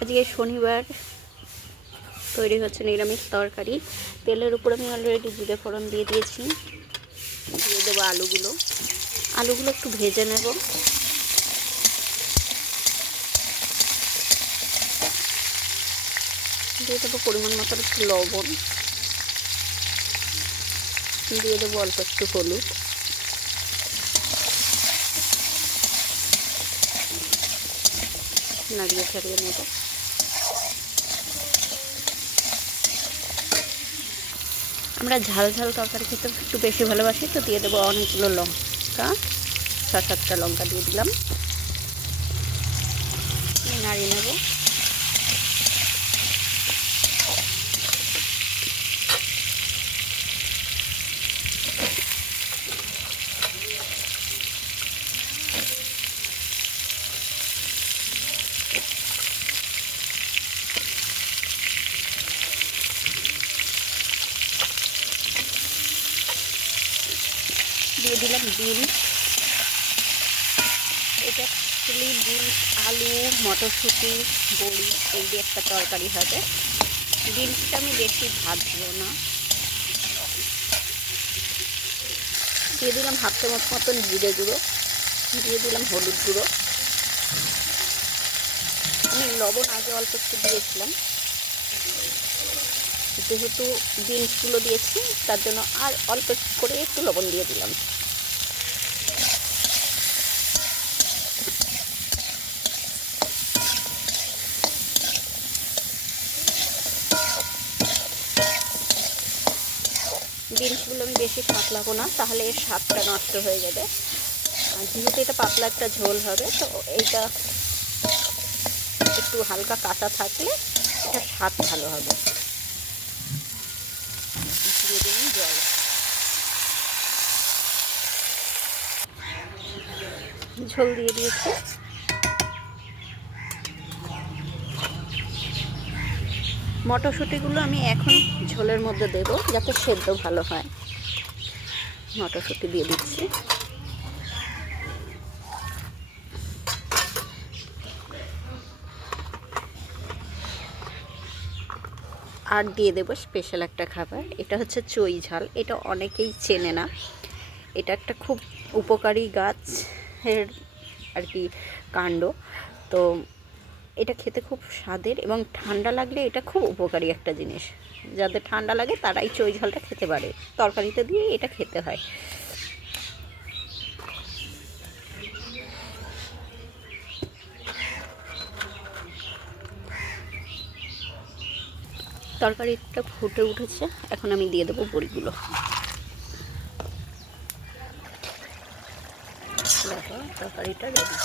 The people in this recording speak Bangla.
আজকে শনিবার তৈরি হচ্ছে নিরামিষ তরকারি। তেলের উপর আমি অলরেডি জিরে ফোড়ন দিয়ে দিয়েছি। দিয়ে দেবো আলুগুলো একটু ভেজে নেব। দিয়ে দেবো পরিমাণ মতো একটু লবণ, দিয়ে দেবো অল্প একটু হলুদ, নাড়িয়ে ছাড়িয়ে নেব। আমরা ঝাল ঝাল তরকারি খেতে একটু বেশি ভালোবাসি, তো দিয়ে দেবো অনেকগুলো লঙ্কা, 6-7টা লঙ্কা দিয়ে দিলাম। নাড়িয়ে নেব। দিয়ে দিলাম বিনস। এটা অ্যাকচুয়ালি বিনস, আলু, মটরশুঁটি, বড়ি এই দিয়ে একটা তরকারি হবে। বিনসটা আমি বেশি ভাজবো না। দিয়ে দিলাম হাফ চামচ মতন জিরে গুঁড়ো, দিয়ে দিলাম হলুদ গুঁড়ো। আমি লবণ আগে অল্প একটু দিয়েছিলাম, যেহেতু বিনসগুলো দিয়েছি তার জন্য আর অল্প করে একটু লবণ দিয়ে দিলাম। বিনসগুলো আমি বেশি পাতলাবো না, তাহলে এর স্বাদটা নষ্ট হয়ে যাবে। আর যেহেতু এটা পাতলা একটা ঝোল হবে, তো এইটা একটু হালকা কাঁচা থাকলে এটা স্বাদ ভালো হবে। দিয়ে দিলাম জল। ঝোল দিয়ে দিয়েছি। মটরশুঁটিগুলো আমি এখন ঝোলের মধ্যে দেবো যাতে সেদ্ধ ভালো হয়। মটরশুঁটি দিয়ে দিচ্ছি। আর দিয়ে দেবো স্পেশাল একটা খাবার, এটা হচ্ছে চই ঝাল। এটা অনেকেই চেনে না। এটা একটা খুব উপকারী গাছের আর কি কাণ্ড। তো এটা খেতে খুব স্বাদের এবং ঠান্ডা লাগলে এটা খুব উপকারী একটা জিনিস। যাদের ঠান্ডা লাগে তারাই চই ঝালটা খেতে পারে। তরকারিতে দিয়ে এটা খেতে হয়। তরকারিটা ফুটে উঠেছে, এখন আমি দিয়ে দেবো বড়িগুলো। দেখো তরকারিটা রেডি।